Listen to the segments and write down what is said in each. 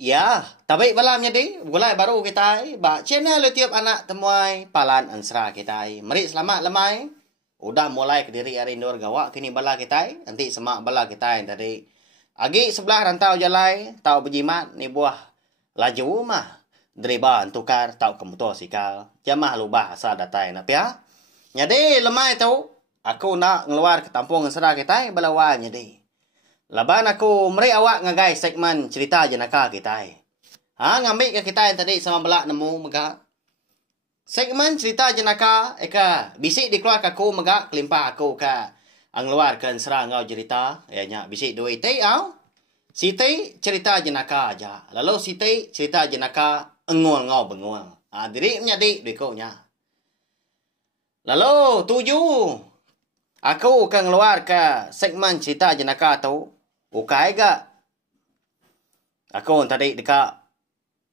Ya, tapi malam jadi mulai baru kita ba channel YouTube anak temuai palan ansra kita. Mari selamat lemai. Udah mulai ke diri hari Nur gawak kini bala kita. Nanti semak bala kita tadi. Agi sebelah rantau jalai, tau berjimat ni buah laju mah. Driba tukar tau kemuto sikal. Jamah lubah asal datai nak ya. Jadi lemai tu aku nak ngeluar ke tampung ansra kita balawan jadi. Laban aku meri awak ngagai segmen cerita jenaka kita. Ngambil ke kita yang tadi sama belak nemu mega. Segmen cerita jenaka eka bisik dikeluar aku mega kelimpah aku ka angluarkan serang ngau cerita nya bisik dua tei au. Siti cerita jenaka aja. Lalu siti cerita jenaka engol ngau bengol. Diri menjadi dikonya. Lalu tujuh aku akan keluar ke segmen cerita jenaka tu. Bukai ga. Aku tadi dekat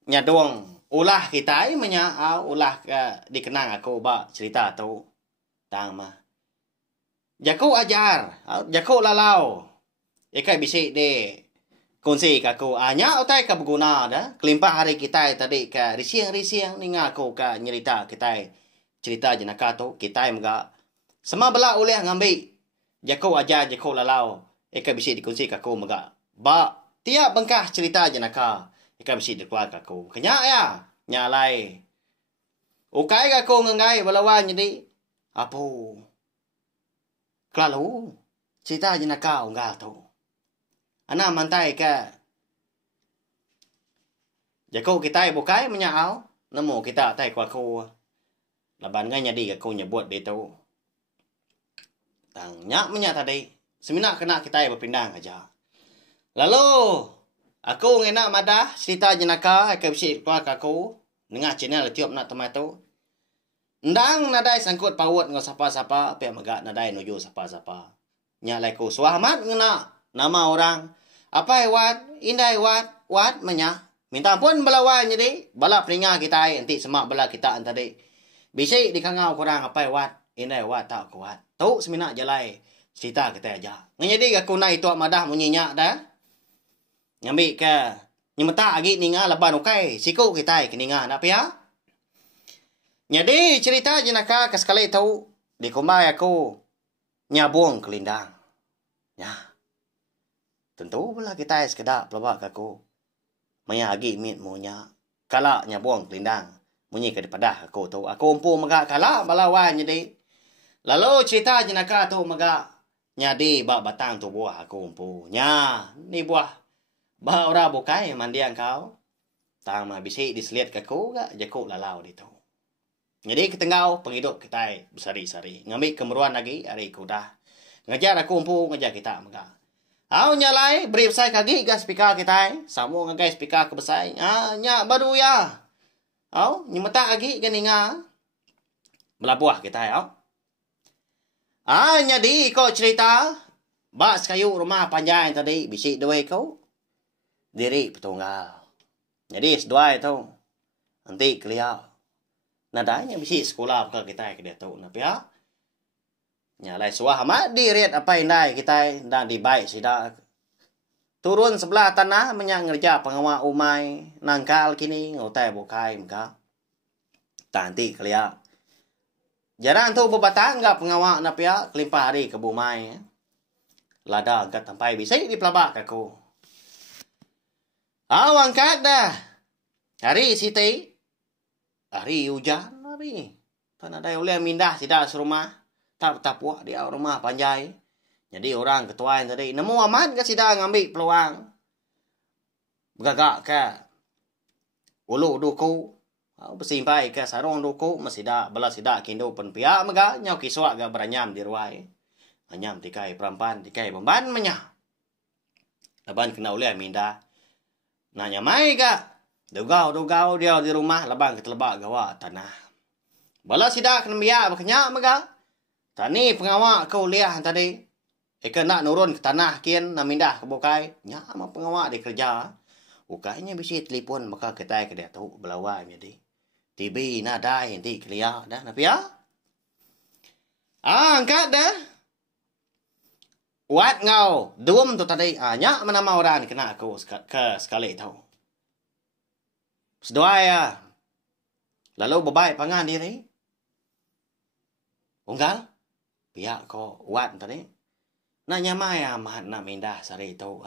nyadung ulah kita ulah dikenang aku ba cerita tu. Tang mah. Jaku ajar, jaku lalau. Ikai bisik de kongsi ke aku. Nya utai ka berguna dah. Kelimpah hari kita tadi ka risiang-risiang ninga aku ka nyerita kita cerita jenaka tu. Kita mga sama bela oleh ngambil jaku ajar, jaku lalau. Eka bisik dikongsi ke aku mga. Ba, tiap bengkah cerita jenaka. Eka bisik dikeluar ke aku. Kenyak ya. Nyalai. Ukai ke aku ngengai balawan jadi. Apa? Kelalu. Cerita jenaka unggah tu. Anak mantai ke. Jaku kita bukai menyau. Nemu kita tai ku aku. Laban ngai jadi aku nyebut dia tu. Tang nyak menyak tadi. Seminak kena kita berpindang aja. Lalu, aku ngenak madah cerita jenaka akan bisik keluar ke aku. Dengar channel YouTube nak temai tu. Ndang nadai sangkut pawut ngau sapa-sapa. Pihak megak nadai nuju sapa-sapa. Nyak laiku suahmat ngena nama orang. Apa wat, indai wat menyak. Minta pun belawan jadi. Bala peringat kita nanti semak bala kita tadi. Bisik dikangau kurang apa wat, indai wat tak kuat. Tu seminak jalai. Cerita kita aja. Ngejadi aku nak itu madah munyinya dah. Ngambil ke nyemeta agi ninga laban ukai. Siku kita ke ninga nak pia. Jadi cerita jenaka ke sekali tahu di kumbai aku nyabung kelindang. Ya. Tentu pula kita sekedar pelabak aku. Maya agi mit munya. Kala nyabung kelindang. Munyi ke daripada aku tu. Aku umpu megak kala balawan jadi. Lalu cerita jenaka tu megak. Nyadi bak batang tu buah aku umpu. Nya, ni buah. Ba ora bukai mandiang kau. Tang mah bisik diseliat ke aku gak jakuk lalau di tu. Jadi ketengau penghidup kita bersari-sari. Ngambil kemeruan lagi hari aku dah. Ngajar aku umpu ngajar kita mega. Au nyalai beri besai kaki ke speaker kita. Samu ngagai speaker ke besai. Nya baru ya. Au nyemeta lagi ke ninga. Belabuah kita au. Jadi kau cerita. Bak sekayu rumah panjang tadi. Bisik dua kau. Diri petunggal. Jadi sedua itu. Nanti keliau. Nadanya bisik sekolah buka kita ke dia tu. Tapi ya. Nyalai suah amat diriat apa indai kita. Dan dibaik sida. Turun sebelah tanah. Menyak ngerja pengawal umai. Nangkal kini. Ngutai bukai muka. Nanti keliau. Jarang tu berbatang enggak pengawak nak pihak kelimpah hari ke bumai. Lada angkat sampai bisa di pelabak aku. Angkat dah. Hari siti. Hari hujan hari. Tak ada oleh mindah tidak serumah. Tak puak dia rumah panjai. Jadi orang ketua yang tadi nemu aman ke sida ngambil peluang. Bergagak ke ulu duku. Bersimpai ke sarung duku masida bala sida kindo penpia mega nyau kiswa ga beranyam di ruai. Anyam tikai perampan tikai beban menya. Laban kena oleh minda. Nanya mai ga. Dugau dia di rumah laban ketelebak gawa tanah. Bala sida kena biak berkenyak mega. Tani pengawak kau liah tadi. Eka nak nurun ke tanah kian na mindah ke bukai. Nya ama pengawak di kerja. Ukainya bisa telefon maka ketai ke dia tahu belawai jadi. TV nadai nanti kelia dah napi ya. Angkat dah. Wat ngau dum tu tadi nya mana mau orang kena aku ke sekali tahu. Seduai ya. Lalu babai pangan diri. Unggal. Pihak ko Wat tadi. Nanya maya mahat na mindah sari itu.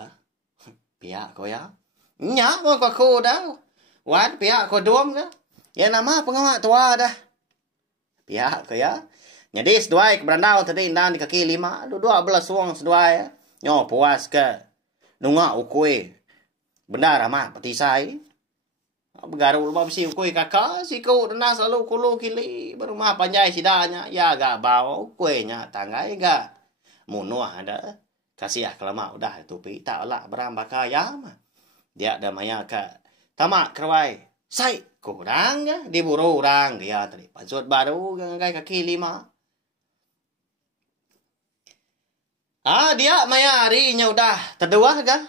Pihak ko ya. Nya mo ko dah. Wat pihak ko duam ka. Ya nama pengamak tua dah. Pihak ko ya. Jadi seduai ke berandau tadi dan di kaki 5. 12 wong seduai ya. Nyo puas ke. Nunga ukui. Benda ramah petisai. Begaru lupa besi ukui kakak. Siku dana selalu kulu kili. Berumah panjai sidanya. Ya agak bawa ukuinya. Tanggai agak. Munuah ada. Kasih kelama udah tupi. Tak lah berambaka ya mah. Dia ada maya ke. Tamak kerwai. Sai. Kurang ya. Diburu orang dia tadi. Pansut baru. Gangai kaki 5. Dia maya harinya udah terduah kah?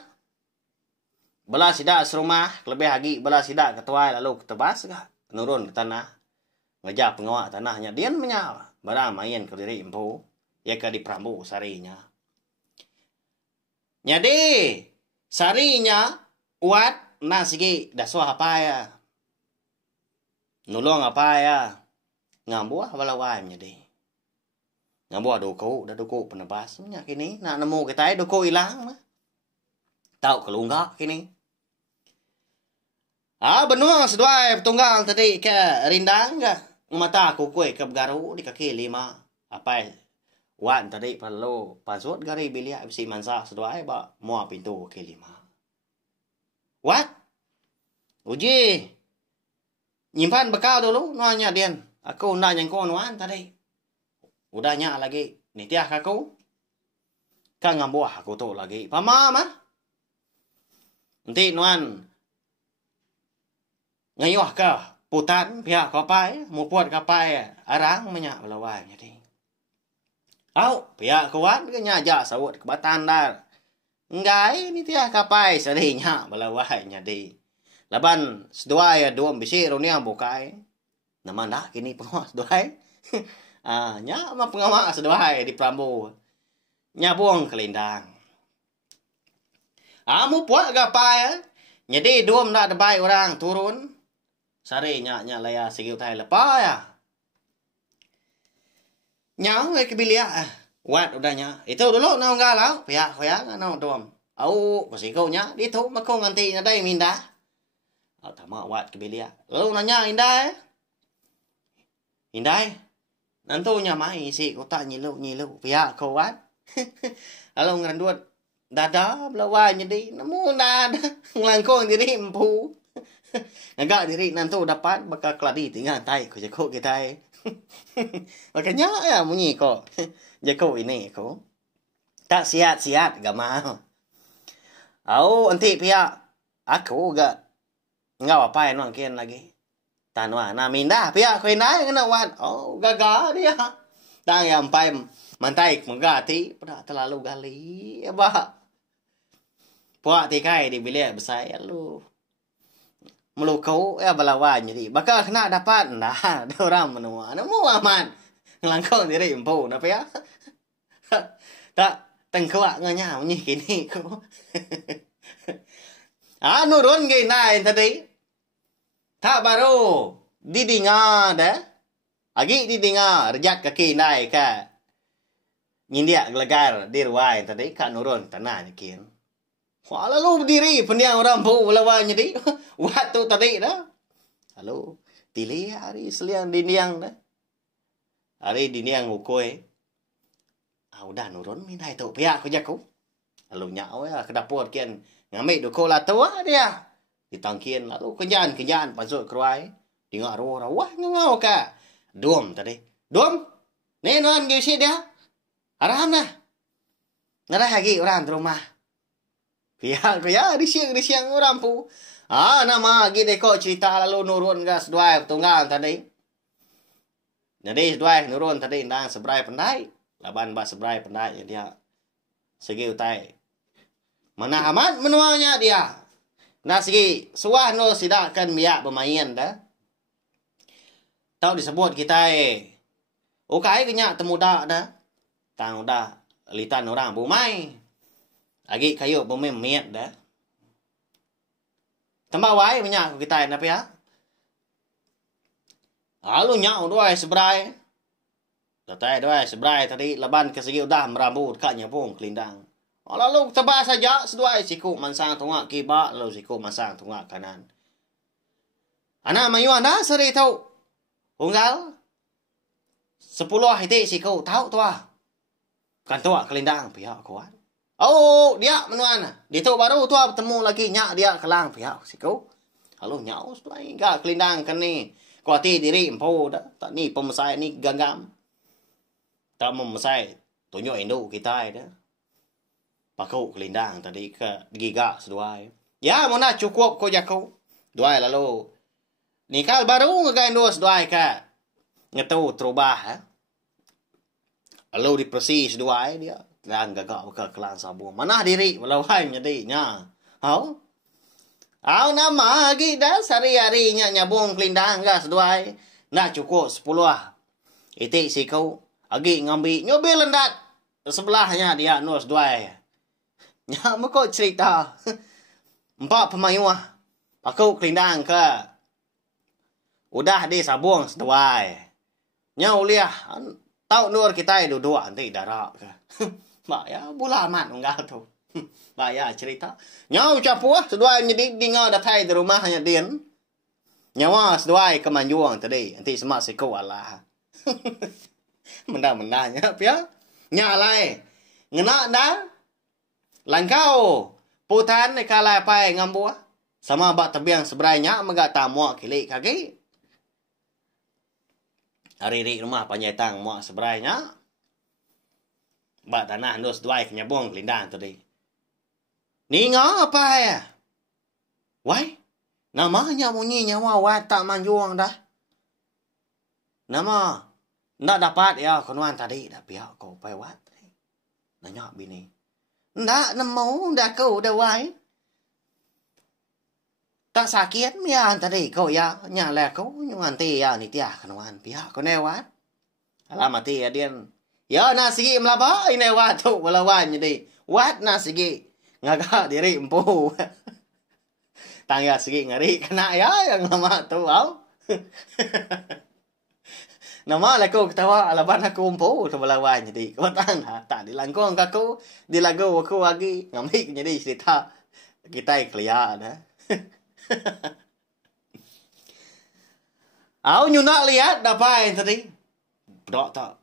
Belah sidak serumah, lebih lagi belah sidak ketuai lalu ketebas kah? Nurun ke tanah. Ngejap pengawak tanahnya. Dia menyawa. Barang main ke diri empu. Ya ke di Prambu sarinya. Jadi, sarinya Wat nasigi dasuah apa ya? Nulung apa ya? Ngambuah balawai jadi. Ngambuah doko, dah doko penebas. Kini, nak nemu kita doko hilang mah. Tahu kelunggak kini. Benua seduai petunggal tadi ke rindang ke. Mata kukui ke begaru di kaki 5. Apa Wan tadi perlu pasut gari bilik besi mansa seduai ba mua pintu kaki 5. Wat? Uji. Nyimpan bekal dulu nanya Dian. Aku nanya kau Wan tadi. Udahnya lagi. Nitiah aku. Kan ngambuah aku tu lagi. Pama mah. Nanti Nuan ngayuh ke putan pihak kapai, mupuat kapai arang menyak belawai jadi. Pihak kawan ke nyajak sawut ke batan dar. Ngai ni tiah kapai serinya belawai jadi. Laban seduai dua bisi ronia bukai. Nama dah kini pengawas seduai. Nya mah pengawas seduai di Prambu. Nya buang kelindang. Mupuat kapai. Jadi dua nak debai orang turun. Sari nya laya sigiu tai lepa ya. Nyau ke bilia. Wat udahnya. Itu dulu nau galau. Pihak khoyang nau dom. Pasikau nya di tu makau nganti ngadai minda. Tama Wat ke bilia. Lalu nanya Indai. Indai. Nantunya mai si kota nyilu pihak kau Wat. Lalu ngeranduat dada belawai jadi nemu dada ngelangkong diri empu. Agak diri nanti dapat bakal keladi tinggal tai ko jako kita. Makanya ya munyi ko. Jako ini ko. Tak siat gak mau. Nanti pihak aku gak ngau apa yang kian lagi. Tanwa na minda pihak ko inai ngena Wat. Gagal dia. Tang yang pai mantai menggati pada terlalu gali. Bah. Puak tikai di bilik besar lu. Melukau balawan jadi bakal kena dapat dah orang menua nemu aman ngelangkau diri empu apa ya tak tengkuak nganya bunyi kini ko nurun gay nain tadi tak baru didinga dah agi didinga rejak kaki naik ka nyindia gelegar di ruai tadi kak nurun tanah nyekin. Lalu berdiri pendiang orang bu lawan jadi waktu tadi dah. Lalu pilih hari seliang diniang dah. Hari diniang ukoi. Udah nurun minta itu pihak ko jaku. Lalu nyau ya ke dapur kian ngambil doko la tua dia. Ditangkin lalu kenyan pasuk keruai. Dengar roh wah ngau ka. Dom tadi. Dom. Ni non gisi dia. Haram dah. Nara lagi orang di rumah. Pihak ya di siang orang pu. Nama gini kok cerita lalu nurun gas dua tunggal tadi. Jadi dua nurun tadi ndang sebrai pendai. Laban ba sebrai pendai dia. Segi utai. Mana aman menuanya dia. Nah segi suah no sidakan biak bermain dah. Tahu disebut kita Ukai kenyak temuda dah. Tang udah litan orang bumai. Lagi kayu bumi miat dah. Tambah wai banyak kita apa ya? Lalu nyau doai sebrai. Datai doai sebrai tadi leban ke segi udah merambut kak nyabung kelindang. Lalu tebak saja seduai siku mansang tungak kiba lalu siku mansang tungak kanan. Anak mayu anda seri tahu. Unggal 10 hiti siku tahu tua. Kan tua kelindang pihak kuat. Oh, dia menuan. Dia tu baru tua bertemu lagi nyak dia kelang pihak siku. Lalu nyau seduai enggak kelindang kan ni. Kuati diri empu dah. Tak ni pemesai ni gagam. Tak memesai tunjuk induk kita dah. Paku kelindang tadi ke giga seduai. Ya, mana cukup ko jaku. Duai lalu. Nikal baru ngagain dua seduai ka. Ngetu terubah. Lalu dipersi seduai dia. Dan gagak ke kelang sabung. Mana diri walau hai menjadi nya. Hau? Hau nama lagi dah sehari-hari nyabung kelindang ga seduai. Nak cukup 10 itik si kau. Agi ngambil nyobil lendat. Sebelahnya dia nus seduai. Nya meko cerita. 4 pemayuah. Paku kelindang ke. Udah di sabung seduai. Nya uliah. Tahu nur kita dua nanti darab ke. Mbak ya bola amat enggak tu. Mbak ya cerita. Nya ucap puah seduai menjadi dinga datai di rumah hanya din. Nyawa seduai kemanjuang tadi. Nanti semak siku Allah. Menda-mendanya pia. Nya lai. Ngena dah. Langkau. Putan kalai pai ngambuah. Sama bak tebiang seberanya megak tamuak kilik kaki. Hari-hari rumah panjatang muak seberanya. Bak tanah nus duai kenyabung kelindang tadi. Ni ngah apa ya? Wai? Namanya bunyi nyawa wat tak manjuang dah. Nama. Ndak dapat ya konuan tadi. Dah pihak kau pai wat. Nanya bini. Ndak nemu dah kau dah wai. Tak sakit mian tadi kau ya. Nyala kau nyuanti ya ni tiah konuan pihak kau newat. Alamati ya dian. Ya nasigi melaba ini wat tu walawan jadi. Wat nasigi ngagak diri empu. Tangga segi ngari kena ya yang lama tu au. Nama laku ketawa alaban aku empu tu walawan jadi. Kau tang tak dilangkong aku di lagu aku lagi ngamik jadi cerita kita kelia dah. Au nyunak lihat dapai tadi. Dok tak.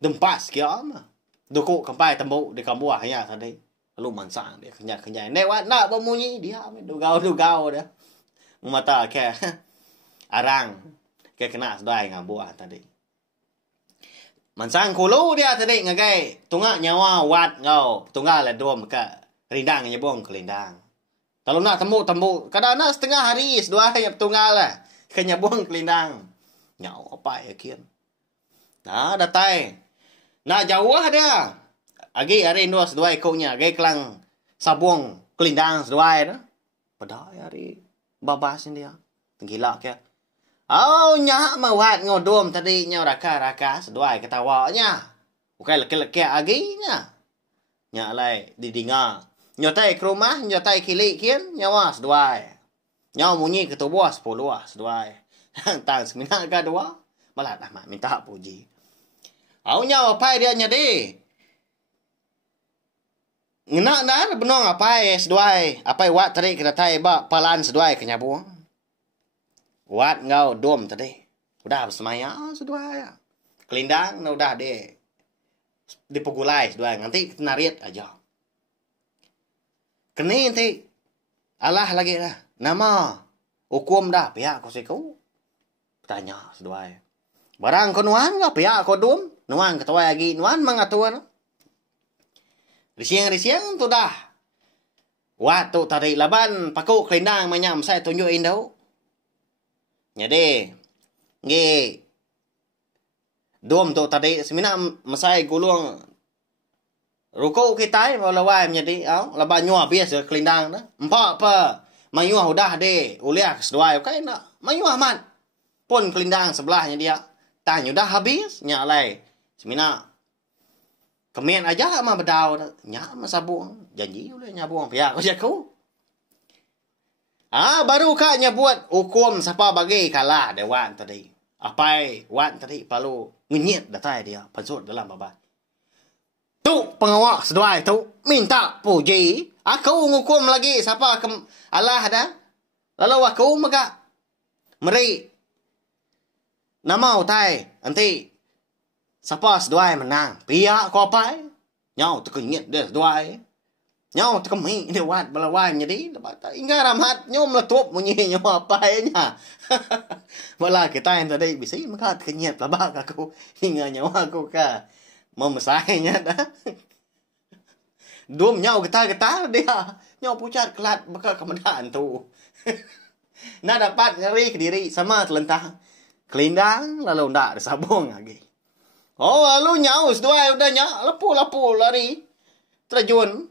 Dempas kia mah. Doko kampai tembuk di kambuah ya tadi. Lalu mansang dia kenyai-kenyai. Newat nak bemunyi dia dugau-dugau dah. Mata ke arang ke kena sedai ngambuah tadi. Mansang kulu dia tadi ngagai tungak nyawa wat ngau. Tunggal le dom ke rindang nyebong kelindang. Kalau nak tembuk-tembuk kadang nak setengah hari sedua yang tunggal lah. Kenyabong kelindang. Nyau apa ya kian. Nah datai. Nak jauh dia. Agi hari dua sedua ikutnya. Agi kelang sabung kelindang sedua dah. Pada hari babasin dia. Tenggilak ya. Oh nyak mawat ngodom tadi nya raka-raka sedua ketawanya. Bukan leki-leki aginya. Nyak lai didinga. Nyotai ke rumah, nyotai kilik kian nyawa sedua. Nyawa munyi ketubuh 10 sedua. Tang semina ke dua. Malah dah minta puji. Au nyawa pai dia nyadi. Ngena nar benong apai seduai. Apai wat tadi kita tai ba palan seduai kenyabuang. Wat ngau dom tadi. Udah bersemaya seduai. Kelindang na udah dipugulai seduai. Nanti narit aja. Keni nanti alah lagi dah. Nama hukum dah pihak ko siku. Tanya seduai. Barang konuan ga pihak ko dom. Nuan ketua lagi, nuan mengatuan. Risiang-risiang tu dah. Waktu tadi laban paku kelindang manyam saya tunjukin dah. Jadi, nge dom tu tadi semina masai gulung ruko kita walawai menjadi laban nyua biasa kelindang dah. Empat apa mayuah udah de uliah keseduai okay nak mayuah mat. Pun kelindang sebelahnya dia. Tanya udah habis nyalai. Semina kemen aja mah bedau nyak mah sabung janji oleh nyabung pihak ko jaku Baru kaknya buat hukum siapa bagi kalah dewan tadi. Apa wan tadi perlu ngenyit datai dia pasut dalam babat. Tu pengawal seduai tu minta puji. Aku ngukum lagi siapa Allah dah. Lalu aku maka meri nama utai nanti siapa seduai menang. Pihak kau apa? Nhau tu kenyit dia seduai. Nhau tu kemi dia wat balawan jadi dapat ingat ramat nyom letup bunyi nyom apa nya. Wala kita yang tadi bisa maka kenyit labak aku hingga nyawa aku ka memesainya dah. Dum nhau getah-getah dia. Nhau pucat kelat bakal kemudahan tu. Nak dapat ngeri ke diri sama terlentang. Kelindang lalu ndak ada sabung lagi. Oh lalu nhau sedua udah nyak lapu-lapu lari. Terjun.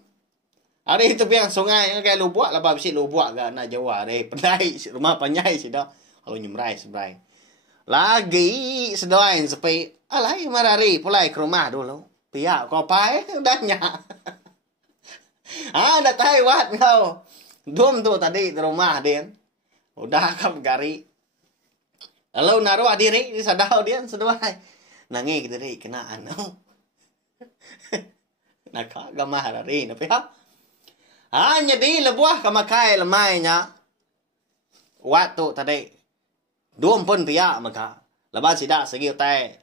Hari itu piang sungai kayak lubuak lah babsi lubuak ga nak Jawa deh. Pendai rumah panjai sih dah. Kalau nyemrai sebrai. Lagi sedoain sepi. Alai marari pulai ke rumah dulu. Pihak kau pai dah nyak. Dah tahu wat kau. Dum tu tadi di rumah dia. Udah kam gari. Lalu naruh diri di sadau dia sedoai. Nangi diri kena anu. Nak gamah hari na pihak. Jadi lebuah kamakai lemainya. Waktu tadi. Dum pun pihak maka. Lepas sidak segi utai.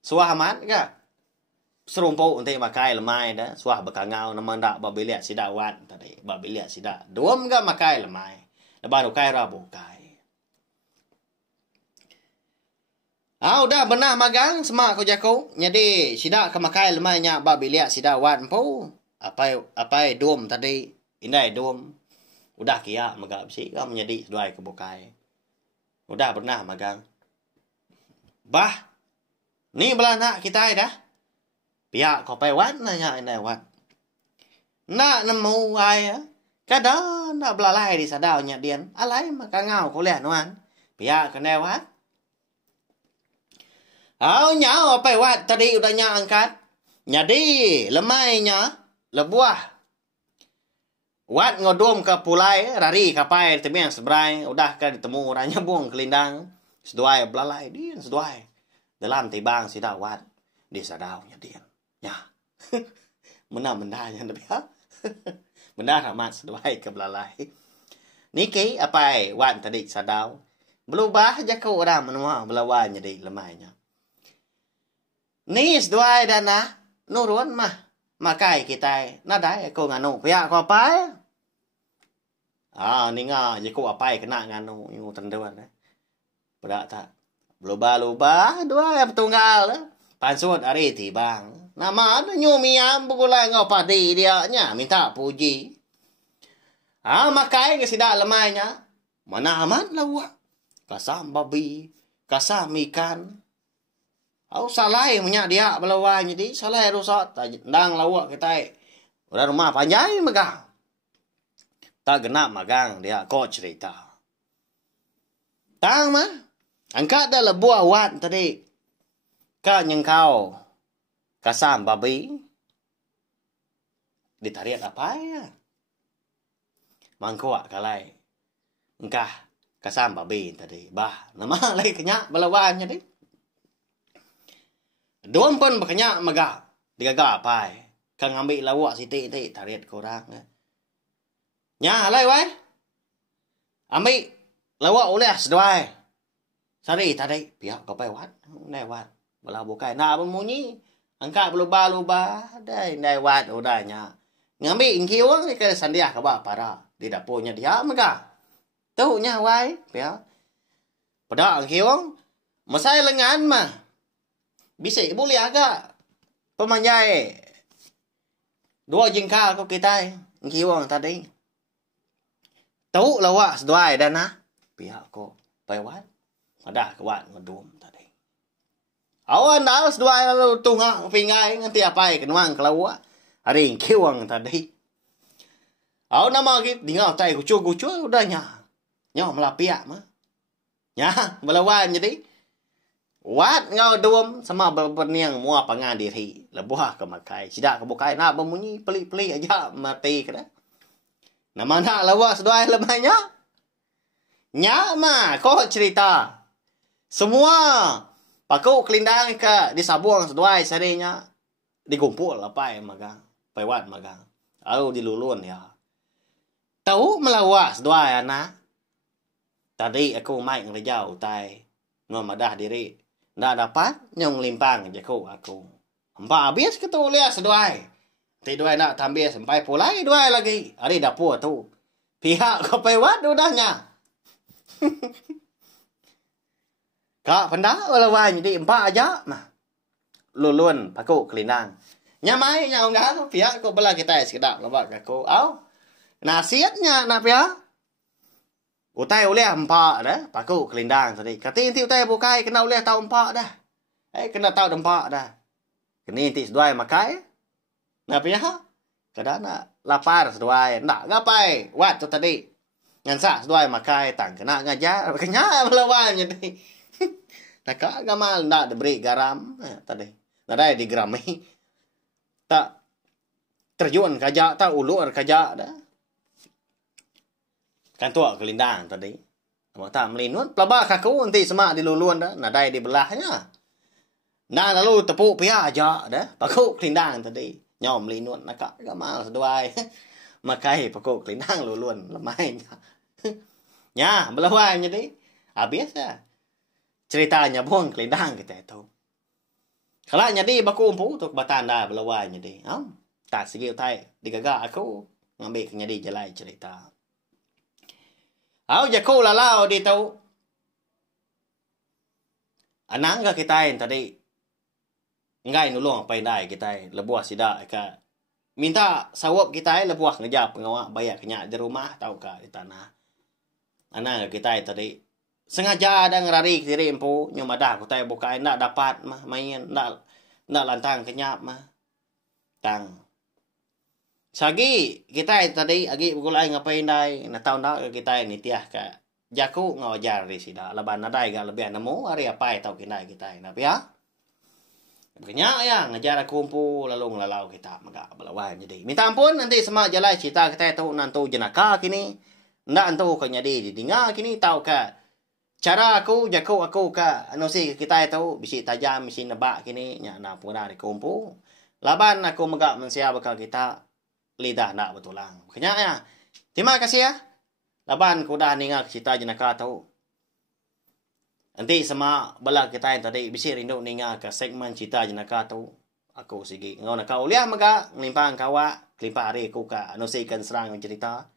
Suah amat ke? Serumpuk untuk makai lemai dah. Suah bekangau nama ndak babiliak sidak wat tadi. Babiliak sidak. Dum ke makai lemai. Lepas ukai rabu kai. Udah benar magang semak ko jako. Jadi sidak ke makai lemainya babiliak sidak wat empu. Apa dum tadi. Indai dum. Udah kia magak bisi ka menjadi seduai ke bukai. Udah pernah magang. Bah. Ni belanak kita dah. Pihak kau pai wat nanya indai wat. Nak nemu ai kada nak belalai di sadau nya dian. Alai maka ngau ko lian wan. Pihak kena wat. Nyau apa wat tadi udah nya angkat. Jadi lemainya lebuah. Wat ngodom ke pulai rari kapai temiang sebrai udah ka ditemu orangnya buang kelindang. Seduai belalai dia seduai. Dalam tibang sidak wat di sadau nya dia. Ya. Benda-benda yang lebih benda ramat seduai ke belalai. Niki apa wan tadi sadau. Berubah aja ke orang menua belawan jadi lemahnya. Ni seduai dana nurun mah. Makai kita nadai ko nganu pihak ko apa? Ni nga je ko apa kena nganu yung tenduan. Pada tak. Luba-luba dua yang tunggal. Pansut hari tibang. Nama ada nyumiam bukulai ngau padi dia nya minta puji. Makai ke sidak lemainya. Mana amat lawak. Kasam babi, kasam ikan. Salai punya dia belawan jadi salai rusak tandang lawak kita. Udah rumah panjai megang. Tak genap magang dia kau cerita. Tang mah. Angkat dah lebuah wat tadi. Ka nyengkau kasam babi. Ditariat apa ya? Mangkuak kalai. Engkah kasam babi tadi. Bah, nama lagi kenyak belawan jadi. Dua pun berkenyak megah. Digaga apa? Kan ngambil lawak siti tariat korang. Nya alai wai. Ambil lawak oleh seduai. Sari tadi pihak kau pai wat. Nai wat. Bala bukai nak bemunyi. Angkat beluba-luba. Dai nai wat udahnya. Ngambil ingkiwang ke sandiah ke bawah para. Di dapurnya dia megah. Tahu nya wai. Pihak. Pada ingkiwang. Masai lengan mah. Bisa boleh agak pemanjai. Dua jengkal kau kita. Ingkiwang tadi. Tahu lawak seduai dana. Pihak kau pai wat. Ada kewat ngedum tadi. Awan dah seduai lalu tunggang pingai nanti apa kenuang kelawak. Hari ingkiwang tadi. Awan nama kita tinggal tai kucu-kucu udahnya. Nyaw melapiak mah. Nya belawan jadi. Wat ngau dum sama berniang mua pangan diri. Lebuah ke makai. Sidak ke bukai nak bemunyi pelik-pelik aja mati kena. Nama nak lawak seduai lemahnya. Nya mah kok cerita. Semua paku kelindang ke disabuang seduai sarinya digumpul apa ya magang. Pewat magang. Lalu dilulun ya. Tahu melawak seduai anak. Tadi aku main ngerejau tai. Ngamadah diri. Nggak dapat nyong limpang jaku aku. Empat habis ketu lihat seduai. Ti duai nak tambah sampai pulai duai lagi. Hari dapur tu. Pihak kau pewat udahnya. Kak pendak lawan jadi empat aja mah. Lulun paku kelindang. Nyamai nya onggah pihak kau bela kita sekedap lawak aku. Au. Nasihatnya nak pihak. Utai oleh empat dah, paku kelindang tadi. Kata inti utai bukai kena oleh tahu empat dah. Kena tahu empat dah. Kena inti seduai makai. Napa ya? Kadang nak lapar seduai, nak ngapai? Wat tu tadi. Ngansa seduai makai tang kena ngajar, kenya melawan jadi. Tak gamal nak diberi garam tadi. Nak ada digerami. Tak terjun kajak, tak ulur kajak dah. Kan tua kelindang tadi. Abang tak melinut. Pelabak kaku nanti semak diluluan dah. Nadai di belahnya. Nah lalu tepuk pihak aja dah. Paku kelindang tadi. Nyom melinut. Nakak gamal seduai. Makai paku kelindang luluan. Lemainya. Ya belawan jadi. Habis lah. Ceritanya pun kelindang kita itu. Kalau jadi baku umpu tu kebatan dah belawan jadi. Tak segi utai. Digagak aku. Ngambil kenyadi jelai cerita. Au jaku lalau di tau. Anang ka kita tadi. Ngai nulung apa indai kita lebuah sida ka. Minta sawap kita lebuah ngejap ngawak bayar kenyak di rumah tau ka di tanah. Anang ka kita tadi. Sengaja ada ngerari diri empu nyumadah ku tai buka nak dapat mah main nak lantang kenyak mah. Tang. Sagi kita tadi agi bukulai ngapain dai na tahu nak kita ni tiah ka jaku ngajar di sida laban nadai ga lebih nemu hari apa tahu kita na ya kenya ya ngajar aku kumpu lalu ngelalau kita maga belawan jadi minta ampun nanti semak jalai cerita kita tahu nantu jenaka kini ndak antu kanya di dinga kini tahu ka cara aku jaku aku ka anu si kita tahu bisi tajam bisi nebak kini nya na puna di kumpu laban aku maga mensia bakal kita lidah nak betulang. Kenya ya. Terima kasih ya. Laban ku dah ninga cerita jenaka tahu. Nanti sama bala kita yang tadi bisi rindu ninga ke segmen cerita jenaka tahu. Aku sigi ngau nak kau liah maga ngelimpang kawa kelimpah hari ku ka anu sikan serang cerita.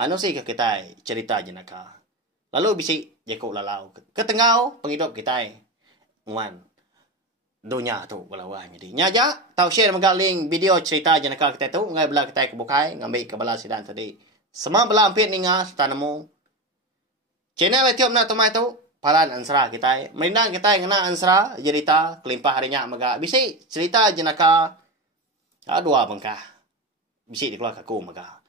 Anu si ke kita cerita jenaka. Lalu bisi jeko lalau. Ketengau penghidup kita. Nguan. Dunia tu belawan jadi nyaja tahu share magaling video cerita jenaka kita tu ngai bela kita kebukai ngambil ke bala sidan tadi semua bela ampit ninga tanamu channel tiop na tomai tu palan ansra kita melindang kita ngena ansra cerita kelimpah harinya maga bisi cerita jenaka dua bengkah bisi dikeluar aku maga